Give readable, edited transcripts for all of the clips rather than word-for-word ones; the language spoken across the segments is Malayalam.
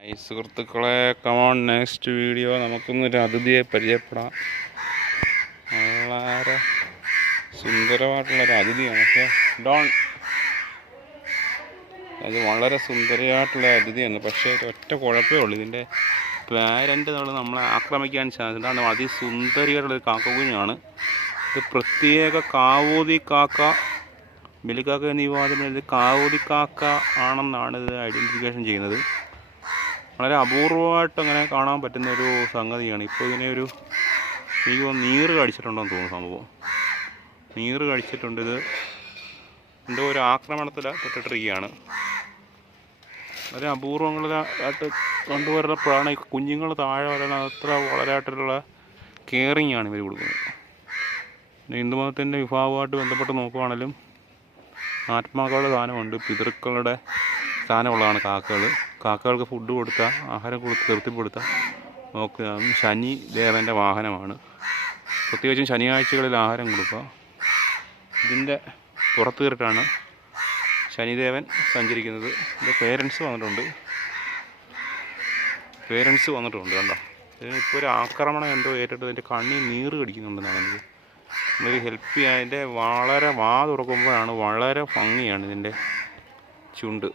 ഈ സുഹൃത്തുക്കളെ, കമോൺ, നെക്സ്റ്റ് വീഡിയോ നമുക്കൊന്നൊരു അതിഥിയെ പരിചയപ്പെടാം. വളരെ സുന്ദരമായിട്ടുള്ളൊരു അതിഥിയാണ്. പക്ഷേ അത് വളരെ സുന്ദരിയായിട്ടുള്ള അതിഥിയാണ്. പക്ഷേ ഒറ്റ കുഴപ്പമേ ഉള്ളൂ, ഇതിൻ്റെ പാരൻ്റ് നമ്മളെ ആക്രമിക്കാൻ സാധ്യത. അതിസുന്ദരിയായിട്ടുള്ളൊരു കാക്കക്കുഞ്ഞാണ്. ഇത് പ്രത്യേക കാവൂതി കാക്ക, ബലിക്കാക്ക എന്നീ വിഭാഗത്തിൽ ഇത് കാവൂതി കാക്ക ആണെന്നാണ് ഇത് ഐഡൻറ്റിഫിക്കേഷൻ ചെയ്യുന്നത്. വളരെ അപൂർവമായിട്ട് അങ്ങനെ കാണാൻ പറ്റുന്ന ഒരു സംഗതിയാണ്. ഇപ്പോൾ ഇതിനെ എനിക്ക് നീറ് കടിച്ചിട്ടുണ്ടെന്ന് തോന്നുന്നു. സംഭവം നീറ് കടിച്ചിട്ടുണ്ട്. ഇത് എന്തോ ഒരു ആക്രമണത്തിൽ പെട്ടിട്ടിരിക്കുകയാണ്. വളരെ അപൂർവങ്ങളായിട്ട് കണ്ടുവരുന്നപ്പോഴാണ് ഈ കുഞ്ഞുങ്ങൾ താഴെ വരാൻ അത്ര വളരെയായിട്ടുള്ള കെയറിങ്ങാണ് ഇവർ കൊടുക്കുന്നത്. ഹിന്ദുമതത്തിൻ്റെ വിഭാഗമായിട്ട് ബന്ധപ്പെട്ട് നോക്കുകയാണെങ്കിലും ആത്മാക്കളുടെ സ്ഥാനമുണ്ട്, പിതൃക്കളുടെ സ്ഥാനമുള്ളതാണ് കാക്കകൾക്ക് ഫുഡ് കൊടുത്താൽ, ആഹാരം കൊടുത്ത് തൃപ്തിപ്പെടുത്താൻ നോക്കുക. ശനി ദേവൻ്റെ വാഹനമാണ്. പ്രത്യേകിച്ചും ശനിയാഴ്ചകളിൽ ആഹാരം കൊടുക്കുക. ഇതിൻ്റെ പുറത്ത് കയറിയിട്ടാണ് ശനിദേവൻ സഞ്ചരിക്കുന്നത്. ഇതിൻ്റെ പേരൻസ് വന്നിട്ടുണ്ട് കണ്ടോ. ഇതിനിപ്പോൾ ഒരു ആക്രമണം എന്തോ ഏറ്റിട്ട് ഇതിൻ്റെ കണ്ണിൽ നീറ് കടിക്കുന്നുണ്ടെന്നാണ് എനിക്ക്. നമ്മളൊരു ഹെൽപ്പ് ചെയ്യാൻ, അതിൻ്റെ വളരെ തുറക്കുമ്പോഴാണ് വളരെ ഭംഗിയാണ് ഇതിൻ്റെ ചുണ്ട്.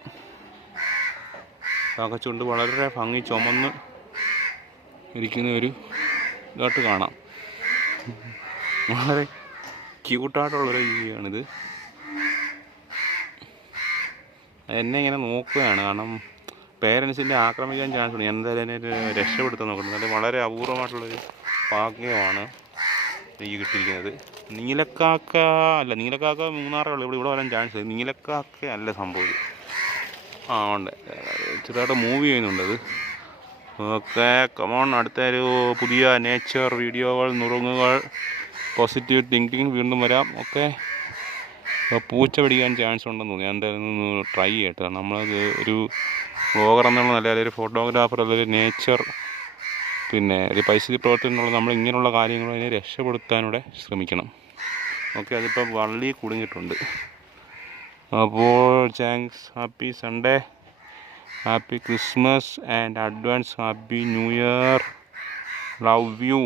കാക്കച്ചുണ്ട് വളരെ ഭംഗി ചുമന്ന് ഇരിക്കുന്ന ഒരു ഇതായിട്ട് കാണാം. വളരെ ക്യൂട്ടായിട്ടുള്ളൊരു ജീവിയാണിത്. എന്നെ ഇങ്ങനെ നോക്കുകയാണ്, കാരണം പേരൻസിൻ്റെ ആക്രമിക്കാൻ ചാൻസ് ഉണ്ട്. എന്തായാലും എന്നെ രക്ഷപ്പെടുത്താൻ നോക്കുന്നത്. അത് വളരെ അപൂർവമായിട്ടുള്ളൊരു ഭാഗ്യമാണ് എനിക്ക് കിട്ടിയിരിക്കുന്നത്. നീലക്കാക്ക മൂന്നാറുകൾ ഇവിടെ വരാൻ ചാൻസ്. നീലക്കാക്ക അല്ല സംഭവം. ഉണ്ട്, ചെറുതായിട്ട് മൂവ് ചെയ്യുന്നുണ്ട്. ഓക്കെ, കമോൺ, അടുത്തൊരു പുതിയ നേച്ചർ വീഡിയോകൾ, നുറുങ്ങുകൾ, പോസിറ്റീവ് തിങ്കിങ് വീണ്ടും വരാം. ഓക്കെ, പൂച്ച പിടിക്കാൻ ചാൻസ് ഉണ്ടെന്ന് തോന്നി. ഞാൻ എന്തായാലും ഒന്ന് ട്രൈ ചെയ്യട്ടെ. നമ്മളത് ഒരു വ്ളോഗർ എന്നുള്ള നല്ല, ഒരു ഫോട്ടോഗ്രാഫർ, അതൊരു നേച്ചർ, പിന്നെ ഒരു പരിസ്ഥിതി പ്രവർത്തനം നമ്മൾ ഇങ്ങനെയുള്ള കാര്യങ്ങൾ അതിനെ രക്ഷപ്പെടുത്താനൂടെ ശ്രമിക്കണം. ഓക്കെ, അതിപ്പോൾ വള്ളി കുടുങ്ങിയിട്ടുണ്ട്. അപ്പോൾ thanks, happy Sunday, happy Christmas and advance happy new year, love you.